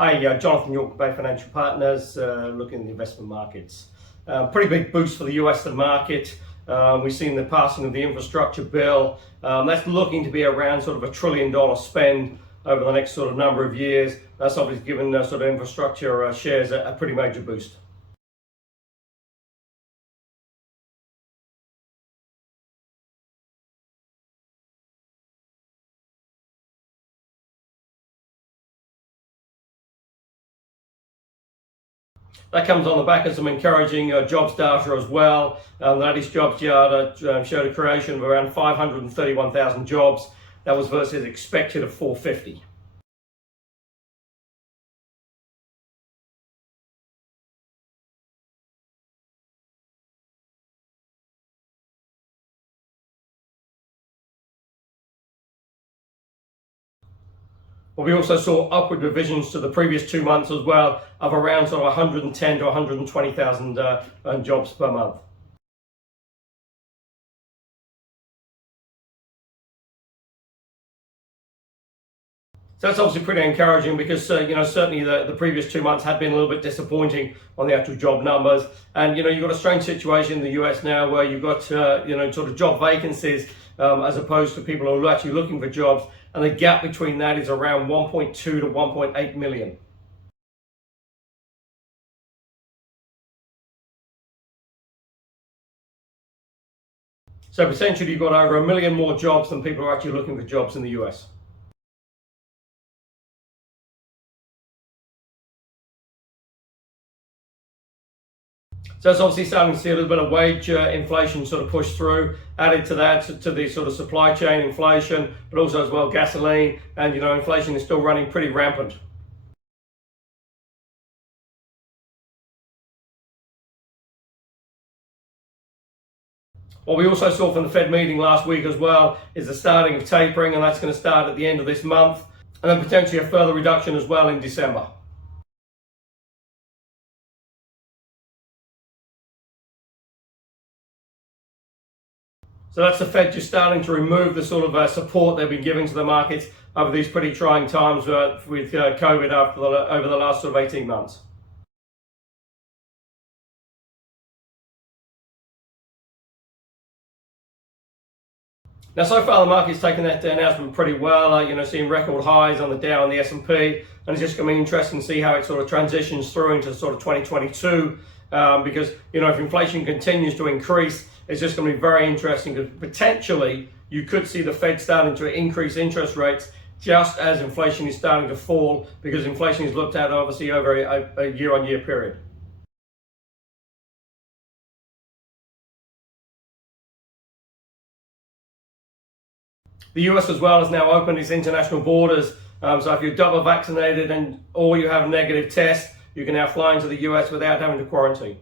Hi, Jonathan York, Bay Financial Partners, looking at the investment markets. Pretty big boost for the US market. We've seen the passing of the infrastructure bill. That's looking to be around sort of $1 trillion spend over the next sort of number of years. That's obviously given sort of infrastructure shares a pretty major boost. That comes on the back of some encouraging jobs data as well. The latest jobs data showed a creation of around 531,000 jobs. That was versus expected of 450. But we also saw upward revisions to the previous 2 months as well of around sort of 110 to 120,000 jobs per month. So that's obviously pretty encouraging because certainly the previous 2 months had been a little bit disappointing on the actual job numbers, and you've got a strange situation in the US now where you've got sort of job vacancies as opposed to people who are actually looking for jobs, and the gap between that is around 1.2 to 1.8 million. So potentially you've got over 1 million more jobs than people who are actually looking for jobs in the US. So it's obviously starting to see a little bit of wage inflation sort of push through. Added to that, to the sort of supply chain inflation, but also as well gasoline, and inflation is still running pretty rampant. What we also saw from the Fed meeting last week as well is the starting of tapering, and that's going to start at the end of this month, and then potentially a further reduction as well in December. So that's the Fed just starting to remove the sort of support they've been giving to the markets over these pretty trying times with COVID over the last sort of 18 months. Now, so far the market's taken that announcement pretty well, seeing record highs on the Dow and the S&P, and it's just going to be interesting to see how it sort of transitions through into sort of 2022, because if inflation continues to increase, it's just going to be very interesting because potentially you could see the Fed starting to increase interest rates just as inflation is starting to fall, because inflation is looked at obviously over a year-on-year period. The US as well has now opened its international borders, so if you're double vaccinated and or you have a negative test, you can now fly into the US without having to quarantine.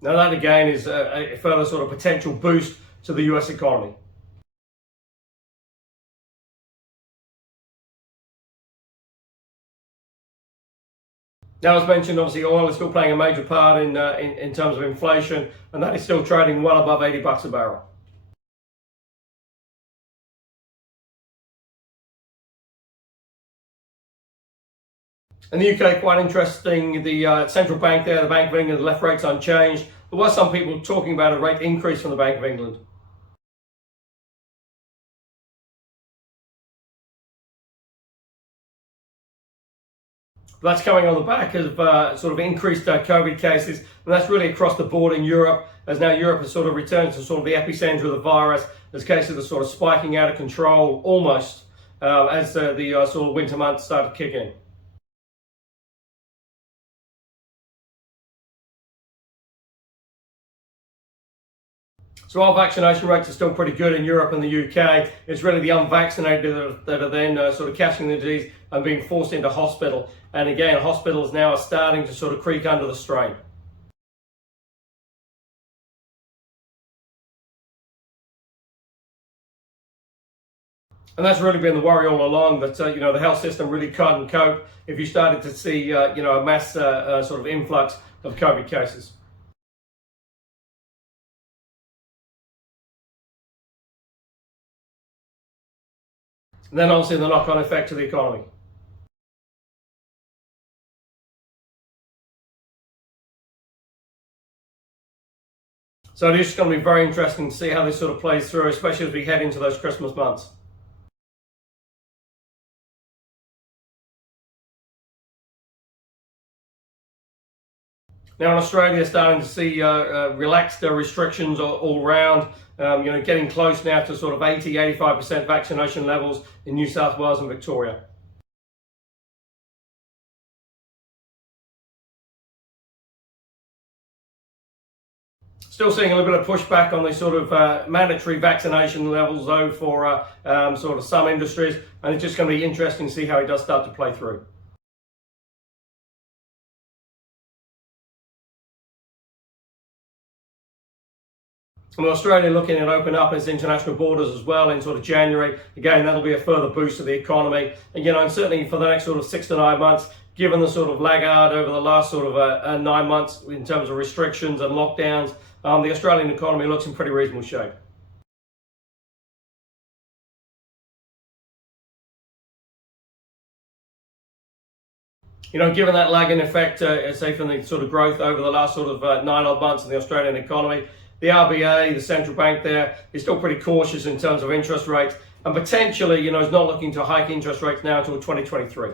Now that again is a further sort of potential boost to the US economy. Now, as mentioned, obviously oil is still playing a major part in terms of inflation, and that is still trading well above $80 a barrel. In the UK, quite interesting, the central bank there, the Bank of England, left rates unchanged. There were some people talking about a rate increase from the Bank of England. That's coming on the back of sort of increased COVID cases, and that's really across the board in Europe, as now Europe has sort of returned to sort of the epicenter of the virus, as cases are sort of spiking out of control almost as the sort of winter months start to kick in. So our vaccination rates are still pretty good in Europe and the UK. It's really the unvaccinated that are then sort of catching the disease and being forced into hospital. And again, hospitals now are starting to sort of creak under the strain. And that's really been the worry all along, that the health system really couldn't cope if you started to see a mass sort of influx of COVID cases. And then obviously the knock-on effect to the economy. So it is going to be very interesting to see how this sort of plays through, especially as we head into those Christmas months. Now in Australia, starting to see relaxed restrictions all around, getting close now to sort of 80-85% vaccination levels in New South Wales and Victoria. Still seeing a little bit of pushback on these sort of mandatory vaccination levels though for sort of some industries, and it's just going to be interesting to see how it does start to play through. And Australia looking at open up its international borders as well in sort of January. Again, that'll be a further boost to the economy. And and certainly for the next sort of 6 to 9 months, given the sort of laggard over the last sort of 9 months in terms of restrictions and lockdowns, the Australian economy looks in pretty reasonable shape. Given that lagging effect, say from the sort of growth over the last sort of 9 odd months in the Australian economy, the RBA, the central bank there, is still pretty cautious in terms of interest rates, and potentially, is not looking to hike interest rates now until 2023.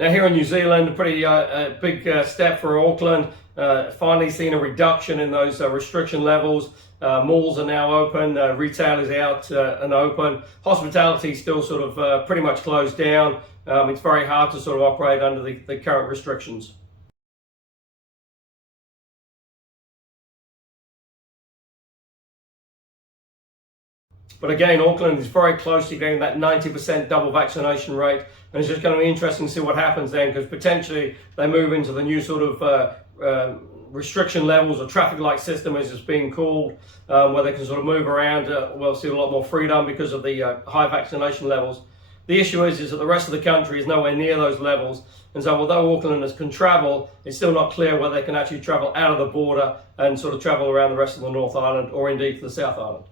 Now here in New Zealand, a pretty big step for Auckland. Finally seen a reduction in those restriction levels. Malls are now open, retail is out and open. Hospitality still sort of pretty much closed down. It's very hard to sort of operate under the current restrictions. But again, Auckland is very close to getting that 90% double vaccination rate, and it's just going to be interesting to see what happens then, because potentially they move into the new sort of restriction levels or traffic light system, as it's being called, where they can sort of move around, see a lot more freedom because of the high vaccination levels. The issue is that the rest of the country is nowhere near those levels, and so although Aucklanders can travel, it's still not clear whether they can actually travel out of the border and sort of travel around the rest of the North Island or indeed to the South Island.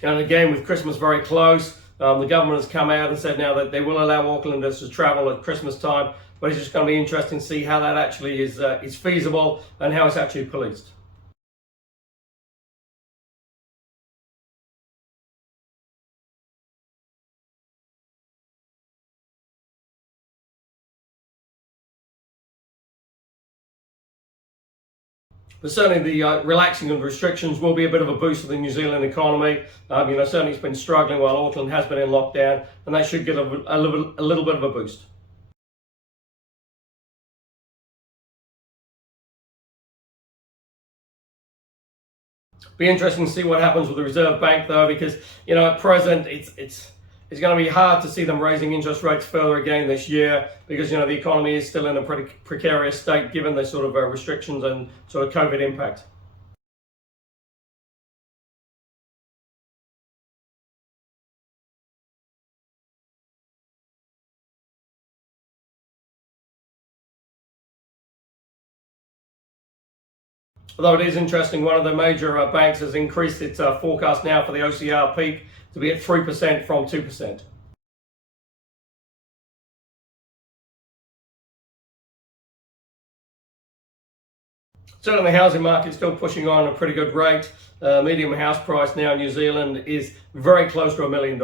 And again, with Christmas very close, the government has come out and said now that they will allow Aucklanders to travel at Christmas time, but it's just going to be interesting to see how that actually is feasible and how it's actually policed. But certainly the relaxing of restrictions will be a bit of a boost to the New Zealand economy. Certainly it's been struggling while Auckland has been in lockdown, and that should get a little bit of a boost. Be interesting to see what happens with the Reserve Bank though, because at present it's going to be hard to see them raising interest rates further again this year, because the economy is still in a pretty precarious state given the sort of restrictions and sort of COVID impact. Although it is interesting, one of the major banks has increased its forecast now for the OCR peak to be at 3% from 2%. Certainly the housing market is still pushing on a pretty good rate. Median house price now in New Zealand is very close to $1 million.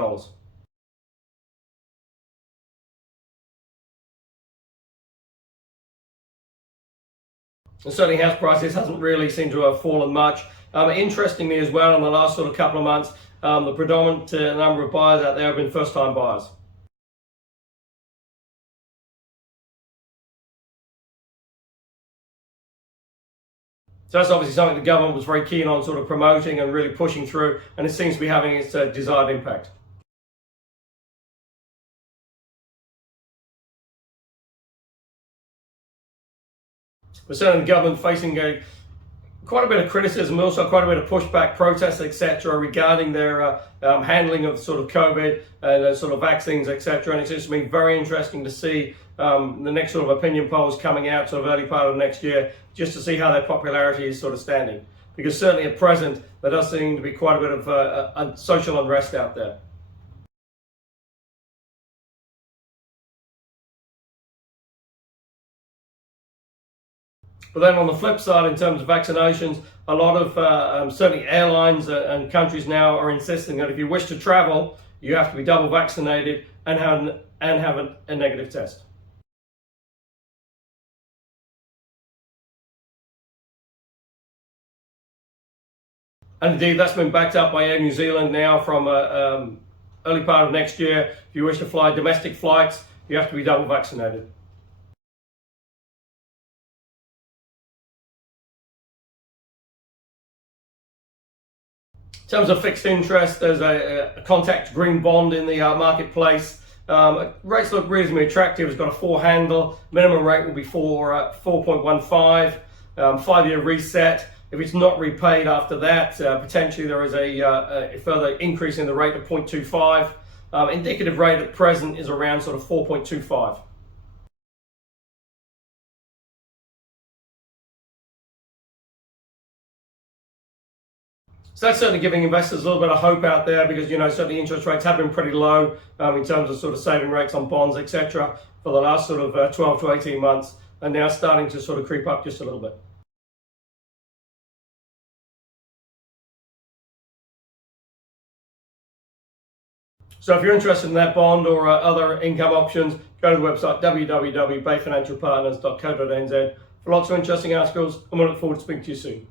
And certainly house prices hasn't really seemed to have fallen much. Interestingly as well, in the last sort of couple of months, the predominant number of buyers out there have been first-time buyers. So that's obviously something the government was very keen on sort of promoting and really pushing through, and it seems to be having its desired impact. But certainly the government facing quite a bit of criticism, also quite a bit of pushback, protests, etc., regarding their handling of sort of COVID and sort of vaccines, etc. And it's just been very interesting to see the next sort of opinion polls coming out sort of early part of next year, just to see how their popularity is sort of standing. Because certainly at present, there does seem to be quite a bit of social unrest out there. But then on the flip side, in terms of vaccinations, a lot of certainly airlines and countries now are insisting that if you wish to travel, you have to be double vaccinated and have a negative test. And indeed, that's been backed up by Air New Zealand now from early part of next year. If you wish to fly domestic flights, you have to be double vaccinated. In terms of fixed interest, there's a contact green bond in the marketplace. Rates look reasonably attractive. It's got a 4 handle. Minimum rate will be 4.15. 5-year reset. If it's not repaid after that, potentially there is a further increase in the rate of 0.25. Indicative rate at present is around sort of 4.25. So that's certainly giving investors a little bit of hope out there, because certainly interest rates have been pretty low in terms of sort of saving rates on bonds, etc., for the last sort of 12 to 18 months, and now starting to sort of creep up just a little bit. So if you're interested in that bond or other income options, go to the website www.bayfinancialpartners.co.nz for lots of interesting articles, and we look forward to speaking to you soon.